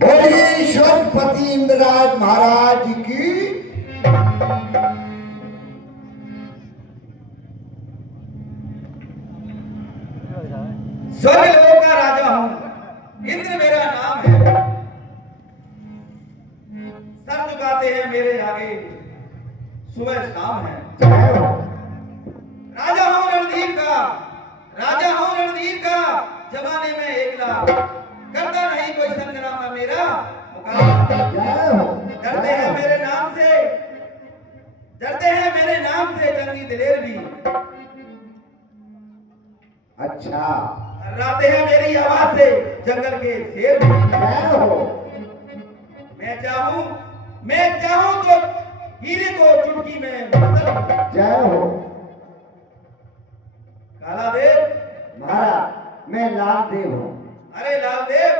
बोलिए ईश्वरपति इंद्रराज महाराज की। स्वर्ग लोक का राजा हूं, इंद्र मेरा नाम है। सर झुकाते हैं मेरे आगे, सुबह शाम है। राजा हूं रणधीर का, राजा हूं रणधीर का, जमाने में एकला, करता नहीं कोई संग्राम मेरा मुकाबला। डरते हैं मेरे नाम से, डरते हैं मेरे नाम से जंगी दिलेर भी। अच्छा, राते हैं मेरी आवाज से जंगल के शेर भी। मैं चाहूं तो हीरे को चुटकी में जय हो। काला देव महाराज मैं लाल देव हूँ। अरे लाल देव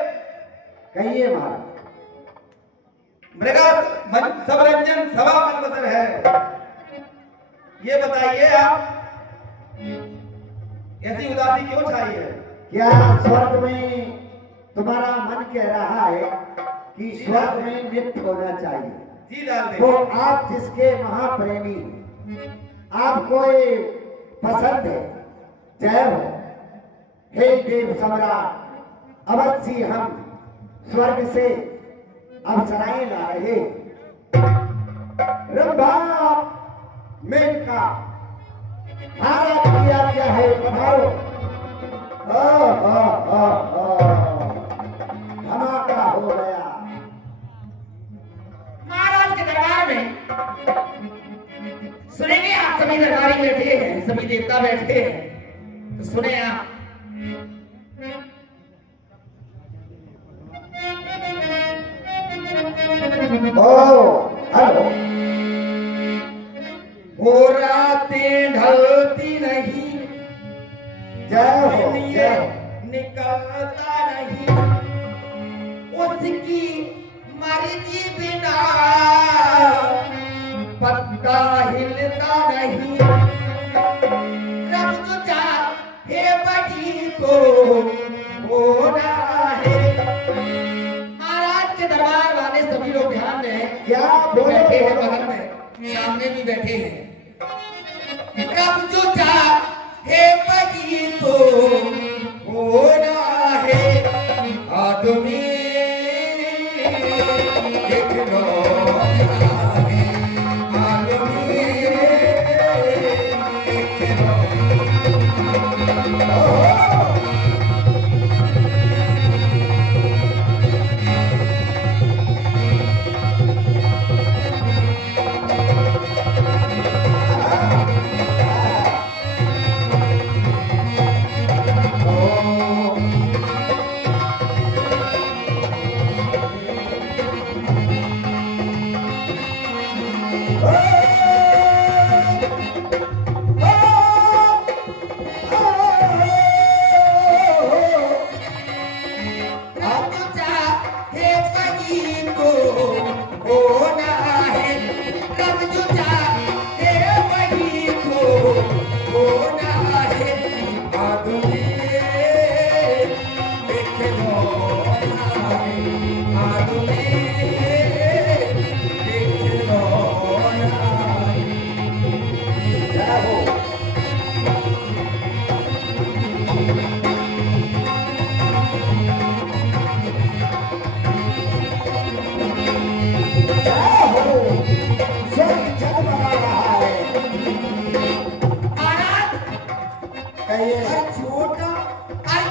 कहिए महाराज। मृगा सबरंजन सभा मन बसर है, ये बताइए आप ऐसी उदासी क्यों छाई है? क्या स्वर्ग में तुम्हारा मन कह रहा है कि स्वर्ग में नृत्य होना चाहिए? जी लाल देव। तो आप जिसके महाप्रेमी, आपको ये पसंद है, जय हो। हे देव सम्राट, अवश्य हम स्वर्ग से अप्सराएं ला रहे। रंभा मेनका भारत किया क्या है, पधारो। धमाका हो गया। महाराज के दरबार में सुनेंगे आप। सभी दरबारी बैठे हैं, सभी देवता बैठे हैं, तो सुने आप। हेलो। वो रातें ढलती नहीं, जय हो, जय हो। निकलता नहीं उसकी मर्जी बिना, पत्ता हिलता नहीं। रब तो चाहे बड़ी को होना है। महाराज के दरबार वाले सभी लोग ध्यान दें। क्या बैठे हैं बगल में, सामने भी बैठे हैं। रब जो चाहे बड़ी को होना है। आदमी देखना है, आदमी देखना।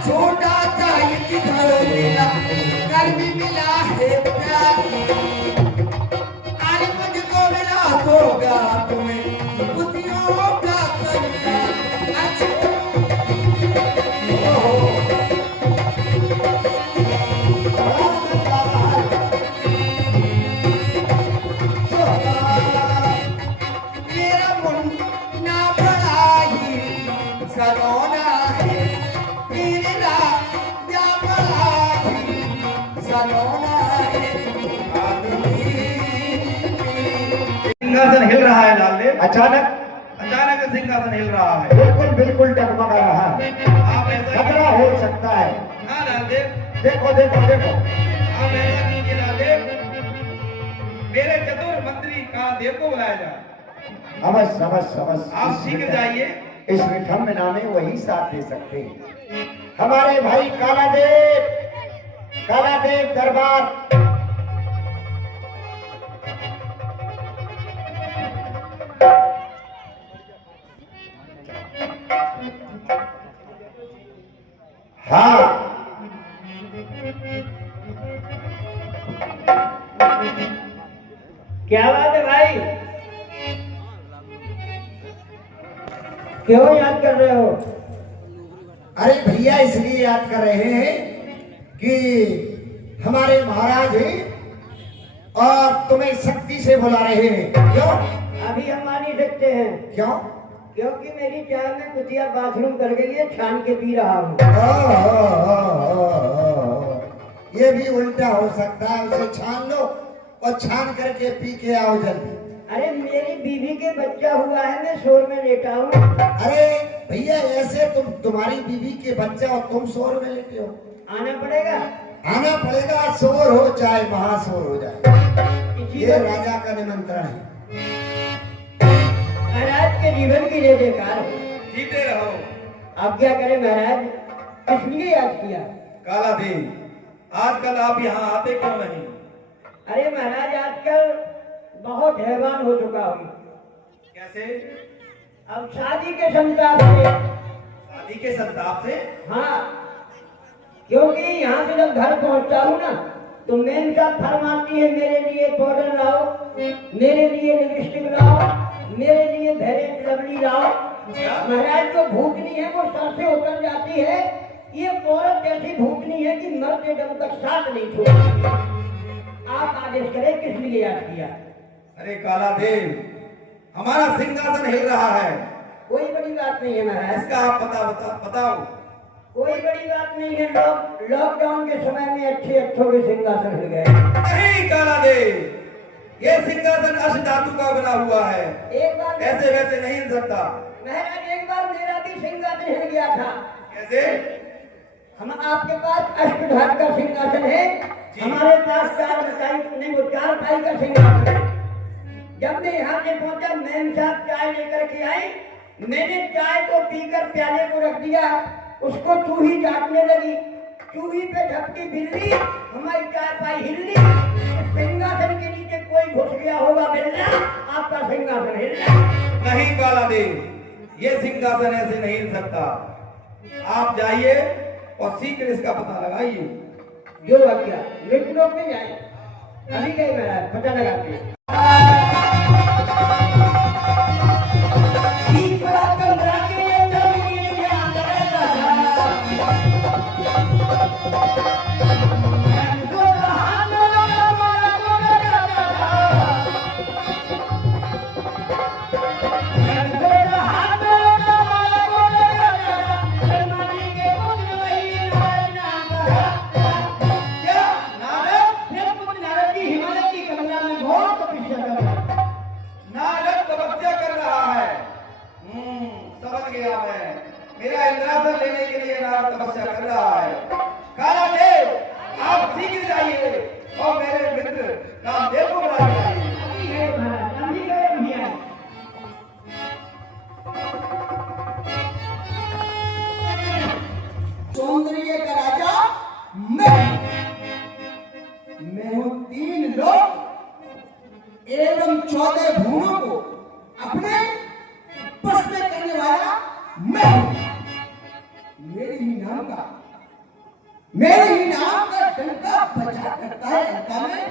छोटा सा एक घर मिला, घर भी मिला है प्यार। आज मुझको मिला होगा तुम्हें खुशियों का संसार। मेरा मुन्ना बड़ा ही सलोना है, सिंहासन हिल रहा है लाल देव। अचानक अचानक सिंहासन हिल रहा है। बिल्कुल बिल्कुल डगमगा रहा है। देखो देखो देखो। आप ऐसा कीजिए राजे, मेरे चतुर मंत्री कालादेव को बुलाया जाए। अवश्य अवश्य अवश्य। आप शीघ्र जाइए। इस विठम्बना में वही साथ दे सकते हैं। हमारे भाई कालादेव, कालादेव दरबार। हाँ क्या बात है भाई, क्यों याद कर रहे हो? अरे भैया इसलिए याद कर रहे हैं कि हमारे महाराज हैं और तुम्हें शक्ति से बुला रहे हैं। क्यों? अभी हम मान नहीं सकते हैं। क्यों? क्योंकि मेरी चाय में कुतिया बाथरूम कर गई है, छान के पी रहा हूँ। ये भी उल्टा हो सकता है, उसे छान लो और छान करके पी के आओ जल्दी। अरे मेरी बीवी के बच्चा हुआ है, मैं शोर में लेटा हूँ। अरे भैया ऐसे तुम्हारी बीवी के बच्चा और तुम शोर में लेटे हो। आना पड़ेगा, आना पड़ेगा, शोर हो चाहे महाशोर हो जाए। ये राजा का निमंत्रण है। महाराज के जीवन की जय जयकार हो। जीते रहो। आप क्या करें महाराज, इसलिए याद किया। कालादेव, आजकल आप यहाँ आते क्यों नहीं? अरे महाराज आजकल बहुत हैवान हो चुका हूँ। कैसे? अब शादी के संताप से। शादी के संताप से? हाँ, क्योंकि यहाँ से जब घर पहुँचता हूँ ना, तो मेन साहब फरमाती है मेरे लिए पाउडर लाओ, मेरे लिए लिपस्टिक लाओ, मेरे लिए भेरे लवली लाओ। महाराज को भूखनी है, वो सर से उतर जाती है। ये औरत ऐसी भूखनी है कि मरते दम तक साथ नहीं छोड़ती। आप आदेश करें, किस लिए याद किया? अरे कालादेव, हमारा सिंहासन हिल रहा है। कोई बड़ी बात नहीं है महाराज। इसका आप बताओ। कोई बड़ी बात नहीं है। लॉकडाउन के समय में अच्छों के सिंहासन हिल गए। नहीं कालादेव, ये सिंहासन अष्ट धातु का बना हुआ है, एक बार ऐसे वैसे नहीं हिल सकता। महाराज एक बार मेरा भी सिंहासन हिल गया था। कैसे? हम आपके पास अष्टधातु का सिंहासन है, हमारे पास चार पाई का सिंहासन है। जब मैं यहाँ से पहुंचा, मैम साहब चाय लेकर के आई। मैंने चाय को पीकर प्याले को रख दिया, उसको चूही चाटने लगी। चूही पे झपकी बिल्ली, हमारी चाय पाई हिल्ली। सिंहासन के नीचे कोई घुस गया होगा बिल्ला, आपका सिंहासन हिल्ला। नहीं कालादेव, ये सिंहासन ऐसे नहीं हिल सकता। आप जाइए और शीघ्र इसका पता लगाइए। जो आज्ञा, मिनटों में जाए। अभी गए महाराज, पता लगाते। मेरा इंद्रासन लेने के लिए नारद तपस्या कर रहा है। कालादेव, आप शीघ्र जाइए और मेरे मित्र कामदेव को बुला लाइए। सौंदर्य का राजा मैं हूं। 3 लोक एवं 14 भुवनों को अपने बस में करने वाला मैं हूं। मेरे ही नाम का डंका बजा करता है लंका में।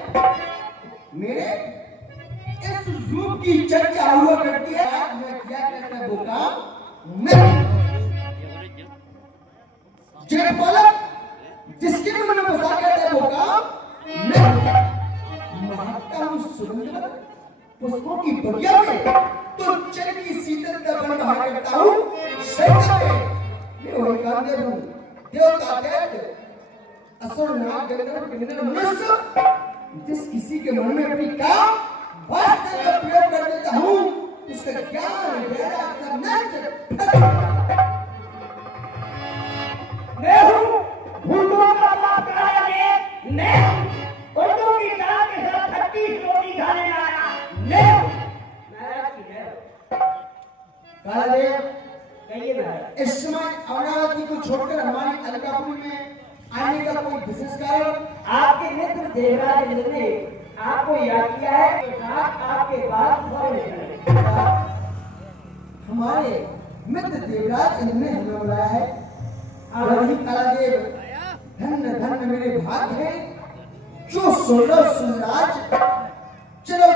मेरे इस रूप की चर्चा हुआ करती है। आज मैं क्या करता है वो काम मैं जगपालक, जिसके मन में बसा करता है वो काम मैं महकता हूं सुगंध पुष्पों की बगिया में, तो चल की शीतलता बन रहा करता हूं शरीर में। मैं वही कामदेव हूं, देवता दैत्य असुर नाग गंधर्व किन्नर मनुष्य, जिस किसी के मन में अपनी काम वास्तव का प्रयोग कर देता हूं, उसका ज्ञान वैराग्य सब नष्ट। मैं हूं भूतों का बाप। इस समय अमरावती को छोड़कर हमारी अलकापुरी में आने का कोई विशेष कारण? आपके मित्र देवराज इंद्र ने आपको याद किया है तो साथ आपके पास हमारे मित्र देवराज इंद्र ने हमें बुलाया है। वही कालादेव, धन्य धन्य मेरे भाग्य है जो 16 सुराज। चलो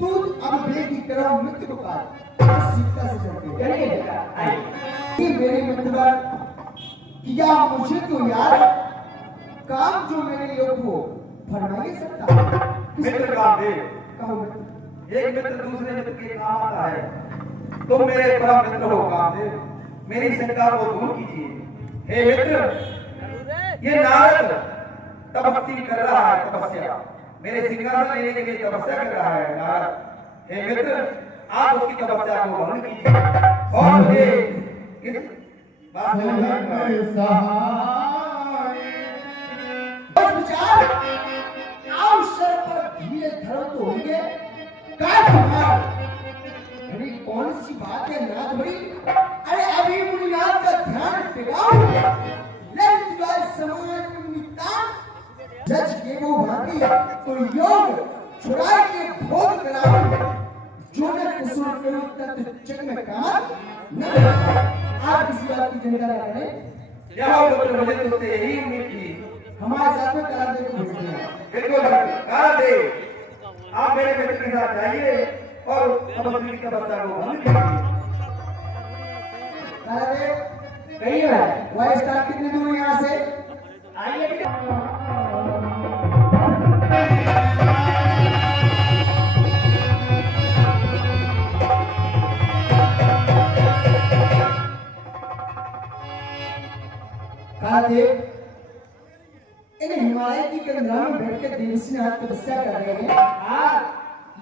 तू अब बेटी करो मित्र को काट सीता से चलते मेरे मित्रगण, क्या मुझे तो यार काम जो मेरे योग हो फरमाइए सकता। मित्र कामदेव, कहो मित्र। एक मित्र दूसरे मित्र के काम आता है। तुम मेरे परम मित्र हो कामदेव, मेरी शंका को दूर कीजिए। हे मित्र, ये नारद तपस्या कर रहा है, तपस्या मेरे सिंहासन लेने के लिए तपस्या कर रहा है नारद। हे मित्र, आप उसकी तपस्या को भंग कीजिए और मुझे इस बात में विचार आओ सर पर धीरे धरो तो होंगे काट मार। अरे कौन सी बात है नाथ बड़ी? अरे अभी मुनिनाथ का ध्यान टिकाओ, ललित गाय समाज नितान जज के वो भांति तो योग छुड़ा के भोग कराओ। जो न कसूर करो तत् जग में काम न। आप किसी बात की चिंता न करें। यह मित्र मुझे तुझसे यही उम्मीद थी। हमारे साथ में कालादेव को भेज दिया। बिल्कुल कालादेव, आप मेरे मित्र के साथ जाइए और तपस्या की तपस्या को भंग कीजिए। कालादेव कही है वह स्थान कितनी दूर है यहाँ से? आइए कालादेव, इन हिमालय की कंधरा में बैठकर देवसीनाथ तपस्या कर रहे हैं।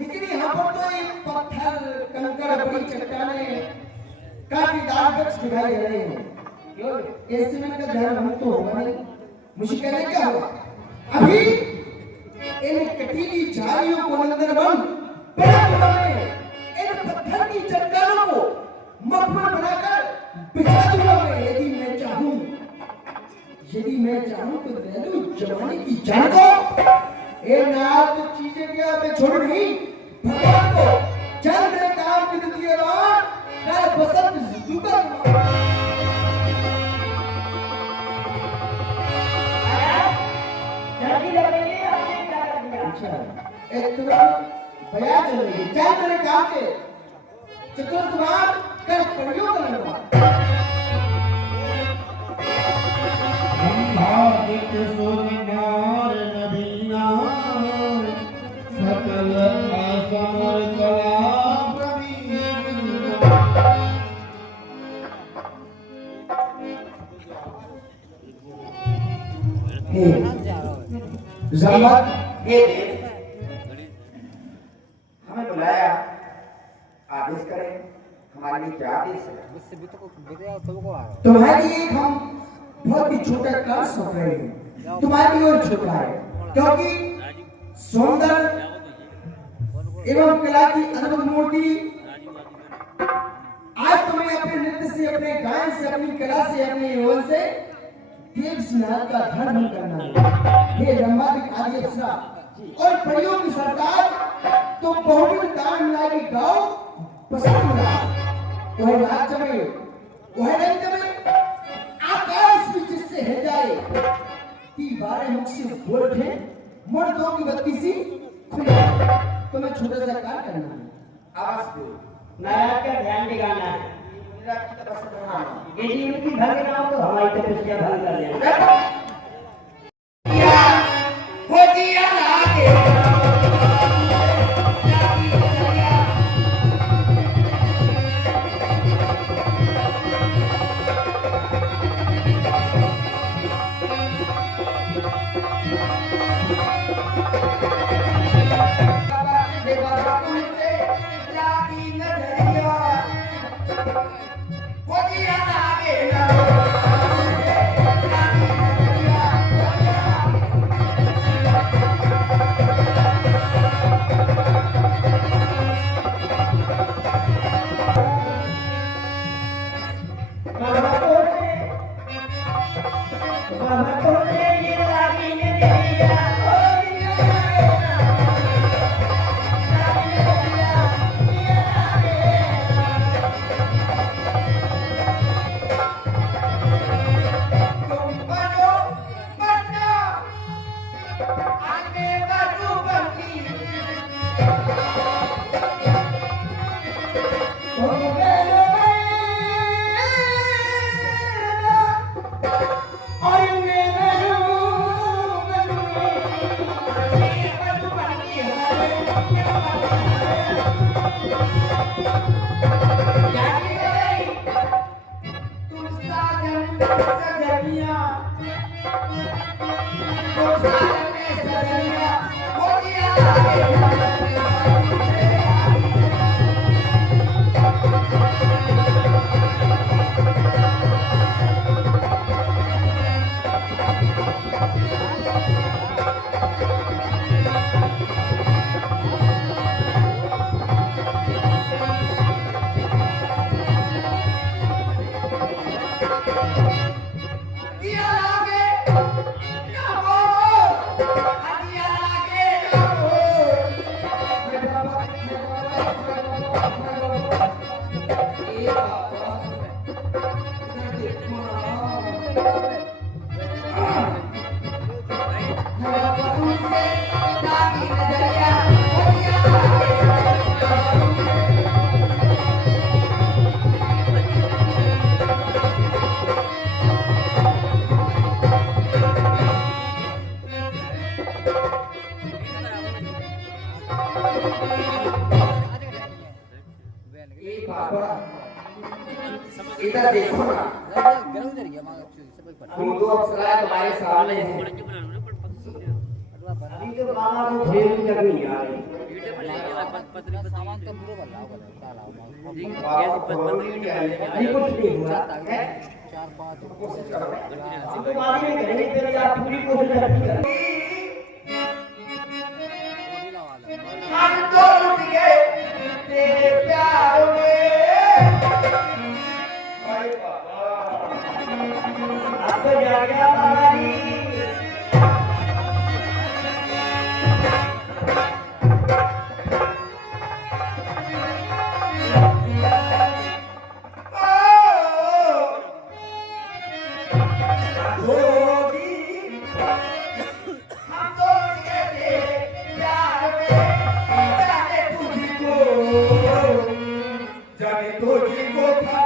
लेकिन यहाँ पर तो एक पत्थर, कंकड़, बड़ी चट्टानें, कांटेदार वृक्ष दिखाई दे रहे हैं। ऐसे में इनका ध्यान भंग तो होगा नहीं। मुझे कहने क्या होगा? अभी इन कटीली झाड़ियों को अंदर बंद इन पत्थर की चट्टानों को मखमल बनाकर बिछा दूंगा मैं। यदि मैं चाहूं तो दयालु जमाने की जान को ए नाथ तो चीजें क्या मैं छोड़ नहीं। भगवान को चल मेरे काम की दुनिया बार कर बसंत जुगा जल्दी लगेंगे आपने क्या कर दिया? अच्छा एक तो बया चल रही चल मेरे काम के चतुर्थ कर प्रयोग करना। भाविक सुनिनार नबीना सकल असमर कला प्रवीण। हमें बुलाया, आदेश करें। हमारे लिए क्या आदेश है? तुम्हारे लिए हम बहुत ही छोटा कार्य सौंप रहे हैं। तुम्हारी ओर छोटा है क्योंकि सौंदर्य एवं कला की अद्भुत मूर्ति आज तुम्हें अपने नृत्य से, अपने गायन से, अपनी कला से, अपने यौवन से देवसीनाथ का धर्म करना है। हे रंभादिक आदि अप्सरा और परियों की सरकार तो बहुविध तान मिला के गाओ पसंद मिला। वह राज्य में, वह रंग में आकाश में जिससे है जाए 12 मुख से बोल उठे मर्दों की बत्ती सी खुले। तुम्हें छोटा सा कार्य करना है। आवाज दो। नाराज का ध्यान दिखाना है। यदि उनकी भंग ना हो तो हमारी तपस्या भंग कर देना। बाबा तोने ये लागी ने दिया ओ दिया तुम बनो बनना आगे बढ़ो बनी ओ गलो और मैं तुम साजन सजनिया तुम साजन में सजनिया हो गया दिया लागे ना हो दिया लागे ना हो मैं बाबा ए बाबा इधर देखो ना बाबा तुमसे लागी नजरिया हो दिया ए बाबा इधर देखो ना हम दो अप्सरा तुम्हारे सामने हैं अभी तो बाबा को खेल तक नहीं आ रही अभी कुछ नहीं हुआ है हम तो बाद में करेंगे फिर आप पूरी कोशिश करेंगे हम तो लुट गए तेरे प्यार में अरे बाबा आपको जा गया बाबा जी हम तो लुट गए तेरे प्यार में जाने तुझको